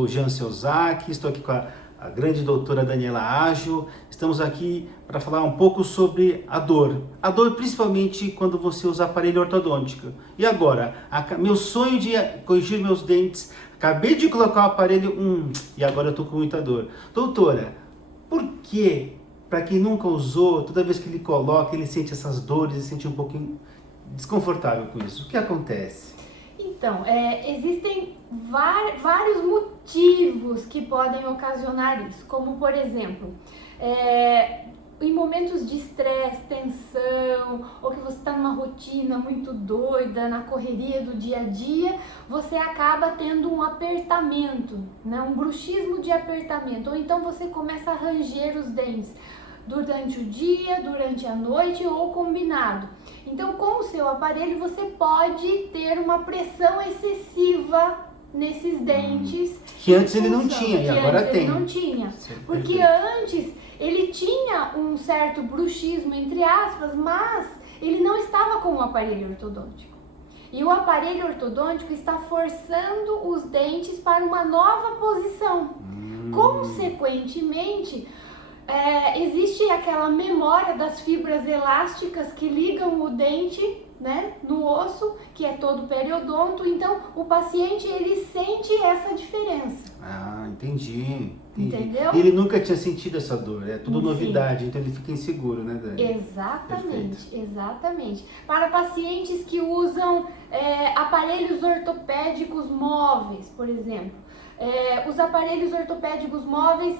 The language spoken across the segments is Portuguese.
sou o Jean Selzak, estou aqui com a grande doutora Daniela Aggio. Estamos aqui para falar um pouco sobre a dor. A dor principalmente quando você usa aparelho ortodôntico. E agora, meu sonho de corrigir meus dentes, acabei de colocar o aparelho, e agora eu estou com muita dor. Doutora, por que, para quem nunca usou, toda vez que ele coloca, ele sente essas dores, ele sente um pouquinho desconfortável com isso? O que acontece? Então, existem vários motivos que podem ocasionar isso, como por exemplo, em momentos de estresse, tensão, ou que você está numa rotina muito doida, na correria do dia a dia, você acaba tendo um apertamento, né? Um bruxismo de apertamento, ou então você começa a ranger os dentes durante o dia, durante a noite ou combinado. Então, com o seu aparelho, você pode ter uma pressão excessiva nesses dentes. Que antes ele não tinha, e agora tem. Ele não tinha, porque antes ele tinha um certo bruxismo, entre aspas, mas ele não estava com o aparelho ortodôntico. E o aparelho ortodôntico está forçando os dentes para uma nova posição. Consequentemente, existe aquela memória das fibras elásticas que ligam o dente, né, no osso, que é todo periodonto. Então, o paciente, ele sente essa diferença. Entendi. Entendeu? Ele nunca tinha sentido essa dor, é tudo Sim. novidade, então ele fica inseguro, né, Dani? Exatamente, Perfeito. exatamente. Para pacientes que usam aparelhos ortopédicos móveis, por exemplo, os aparelhos ortopédicos móveis,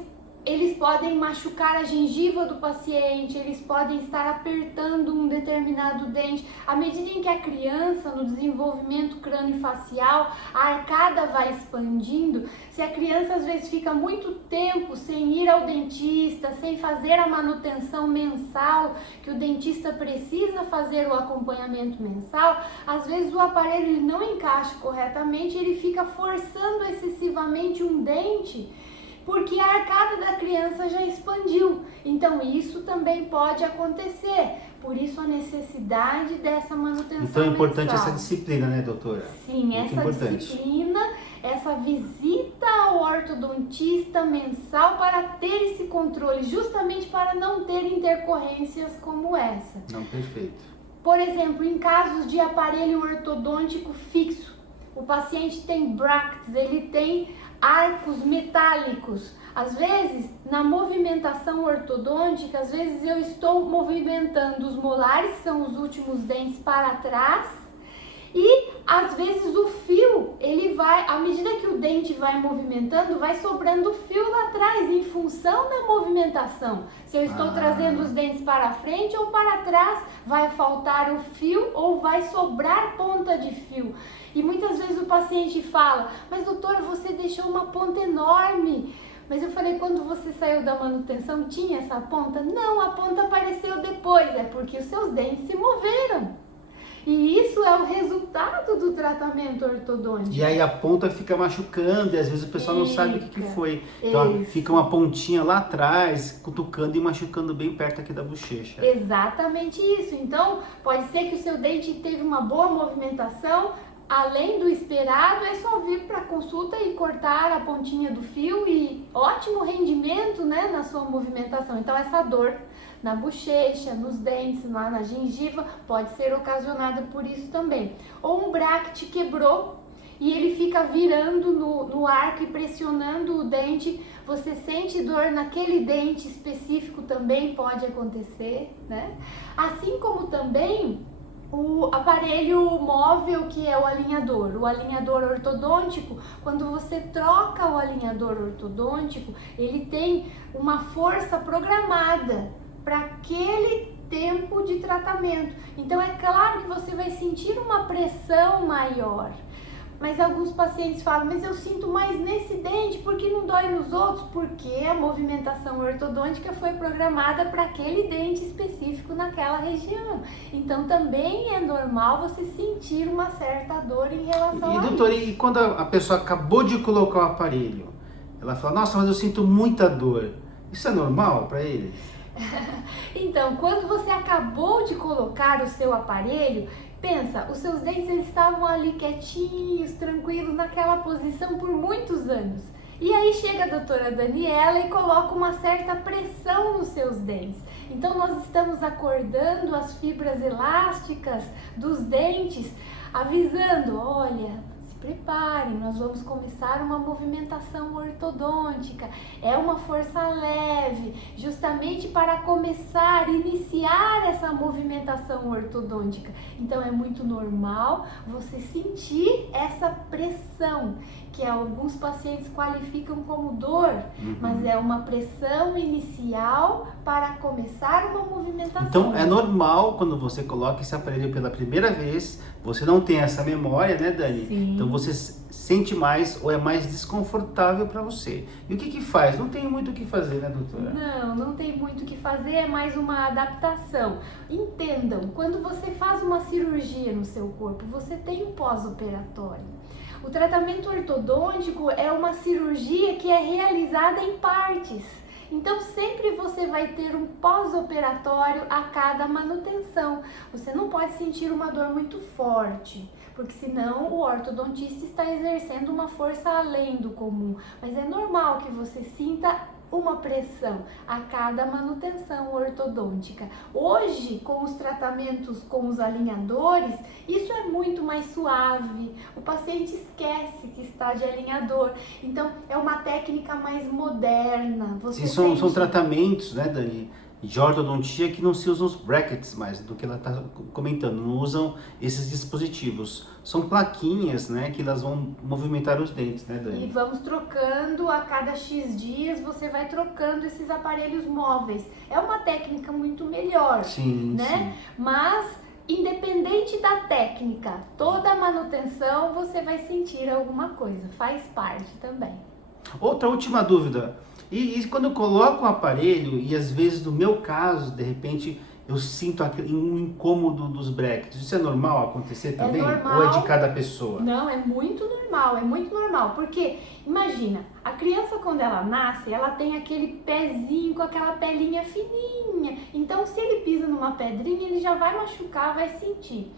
eles podem machucar a gengiva do paciente, eles podem estar apertando um determinado dente. À medida em que a criança, no desenvolvimento crâniofacial, a arcada vai expandindo, se a criança às vezes fica muito tempo sem ir ao dentista, sem fazer a manutenção mensal, que o dentista precisa fazer o acompanhamento mensal, às vezes o aparelho ele não encaixa corretamente, ele fica forçando excessivamente um dente, porque a arcada da criança já expandiu. Então isso também pode acontecer. Por isso a necessidade dessa manutenção Então é importante mensal. essa disciplina, né, doutora? Sim, Muito essa importante. disciplina, essa visita ao ortodontista mensal para ter esse controle, justamente para não ter intercorrências como essa. Não, perfeito. Por exemplo, em casos de aparelho ortodôntico fixo, o paciente tem brackets, ele tem arcos metálicos. Às vezes, na movimentação ortodôntica, às vezes eu estou movimentando os molares, que são os últimos dentes, para trás, e às vezes o fio, ele vai, à medida que o dente vai movimentando, vai sobrando fio lá atrás, em função da movimentação. Se eu estou trazendo os dentes para frente ou para trás, vai faltar o fio ou vai sobrar ponta de fio. E muitas vezes o paciente fala, mas doutora, você deixou uma ponta enorme. Mas eu falei, quando você saiu da manutenção, tinha essa ponta? Não, a ponta apareceu depois, é porque os seus dentes se moveram. E isso é o resultado do tratamento ortodôntico. E aí a ponta fica machucando, e às vezes o pessoal não sabe o que foi. Então fica uma pontinha lá atrás, cutucando e machucando bem perto aqui da bochecha. Exatamente isso. Então, pode ser que o seu dente teve uma boa movimentação, além do esperado, é só vir para consulta e cortar a pontinha do fio e ótimo rendimento, né, na sua movimentação. Então, essa dor na bochecha, nos dentes, lá na gengiva, pode ser ocasionada por isso também. Ou um bracket quebrou e ele fica virando no arco e pressionando o dente, você sente dor naquele dente específico, também pode acontecer, né? Assim como também o aparelho móvel, que é o alinhador ortodôntico, quando você troca o alinhador ortodôntico, ele tem uma força programada para aquele tempo de tratamento. Então é claro que você vai sentir uma pressão maior. Mas alguns pacientes falam, mas eu sinto mais nesse dente, porque não dói nos outros? Porque a movimentação ortodôntica foi programada para aquele dente específico naquela região. Então também é normal você sentir uma certa dor em relação a isso. Doutora, e quando a pessoa acabou de colocar o aparelho, ela fala, nossa, mas eu sinto muita dor. Isso é normal para eles? Então, quando você acabou de colocar o seu aparelho, pensa, os seus dentes eles estavam ali quietinhos, tranquilos, naquela posição por muitos anos. E aí chega a doutora Daniela e coloca uma certa pressão nos seus dentes. Então nós estamos acordando as fibras elásticas dos dentes, avisando, olha, se preparem, nós vamos começar uma movimentação ortodôntica. É uma força leve, justamente para começar, iniciar essa movimentação ortodôntica. Então é muito normal você sentir essa pressão, que alguns pacientes qualificam como dor, mas é uma pressão inicial para começar uma movimentação. Então é normal quando você coloca esse aparelho pela primeira vez, você não tem essa memória, né, Dani? Sim. Então você sente mais ou é mais desconfortável para você. E o que que faz? Não tem muito o que fazer, né, doutora? Não tem muito o que fazer, é mais uma adaptação. Entendam, quando você faz uma cirurgia no seu corpo, você tem um pós-operatório. O tratamento ortodôntico é uma cirurgia que é realizada em partes. Então sempre você vai ter um pós-operatório a cada manutenção. Você não pode sentir uma dor muito forte, porque senão o ortodontista está exercendo uma força além do comum. Mas é normal que você sinta uma pressão a cada manutenção ortodôntica. Hoje, com os tratamentos com os alinhadores, isso é muito mais suave. O paciente esquece que está de alinhador. Então, é uma técnica mais moderna. Sim, são tratamentos, né, Dani, de ortodontia que não se usam os brackets mais, do que ela está comentando, não usam esses dispositivos. São plaquinhas, né, que elas vão movimentar os dentes, né, Dani? E vamos trocando, a cada X dias você vai trocando esses aparelhos móveis. É uma técnica muito melhor, Sim, né? sim. Mas, independente da técnica, toda a manutenção você vai sentir alguma coisa, faz parte também. Outra última dúvida. E quando eu coloco o aparelho, e às vezes no meu caso, de repente, eu sinto um incômodo dos brackets. Isso é normal acontecer também? Normal. Ou é de cada pessoa? Não, é muito normal, porque imagina, a criança quando ela nasce, ela tem aquele pezinho com aquela pelinha fininha, então se ele pisa numa pedrinha, ele já vai machucar, vai sentir.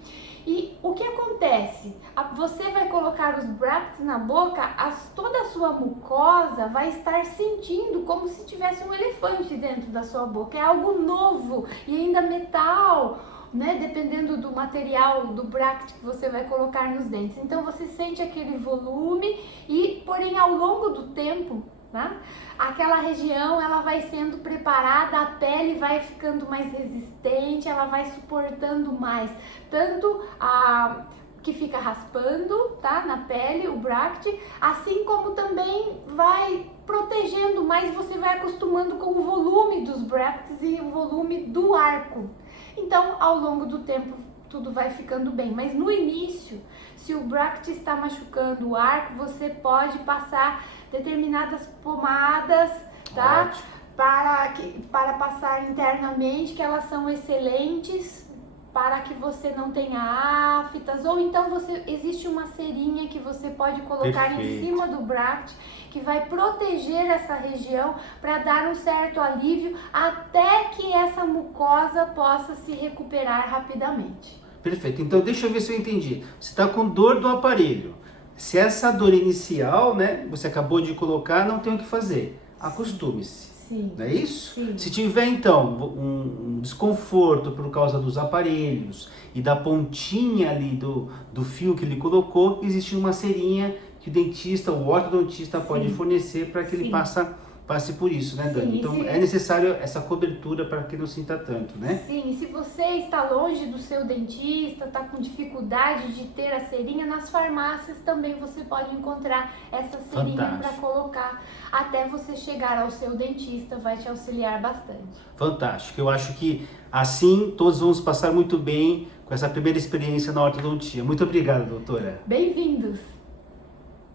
E o que acontece? Você vai colocar os brackets na boca, toda a sua mucosa vai estar sentindo como se tivesse um elefante dentro da sua boca. É algo novo e ainda metal, né? Dependendo do material do bracket que você vai colocar nos dentes. Então você sente aquele volume e, porém, ao longo do tempo, né? Aquela região ela vai sendo preparada, a pele vai ficando mais resistente, ela vai suportando mais, tanto a que fica raspando, tá, na pele, o bracket, assim como também vai protegendo mais, você vai acostumando com o volume dos brackets e o volume do arco. Então, ao longo do tempo, tudo vai ficando bem, mas no início, se o bracket está machucando o arco, você pode passar determinadas pomadas, tá? Para passar internamente, que elas são excelentes para que você não tenha aftas, ou então existe uma cerinha que você pode colocar em cima do bracket, que vai proteger essa região para dar um certo alívio até que essa mucosa possa se recuperar rapidamente. Perfeito, então deixa eu ver se eu entendi. Você está com dor do aparelho. Se essa dor inicial, né, você acabou de colocar, não tem o que fazer. Acostume-se. Sim. Não é isso? Sim. Se tiver, então, um desconforto por causa dos aparelhos e da pontinha ali do fio que ele colocou, existe uma cerinha que o dentista, o ortodontista pode fornecer para que ele passe por isso, né, Dani? Então é necessário essa cobertura para que não sinta tanto, né? Sim, e se você está longe do seu dentista, está com dificuldade de ter a serinha, nas farmácias também você pode encontrar essa serinha para colocar até você chegar ao seu dentista, vai te auxiliar bastante. Fantástico, eu acho que assim todos vamos passar muito bem com essa primeira experiência na ortodontia. Muito obrigado, doutora. Bem-vindos!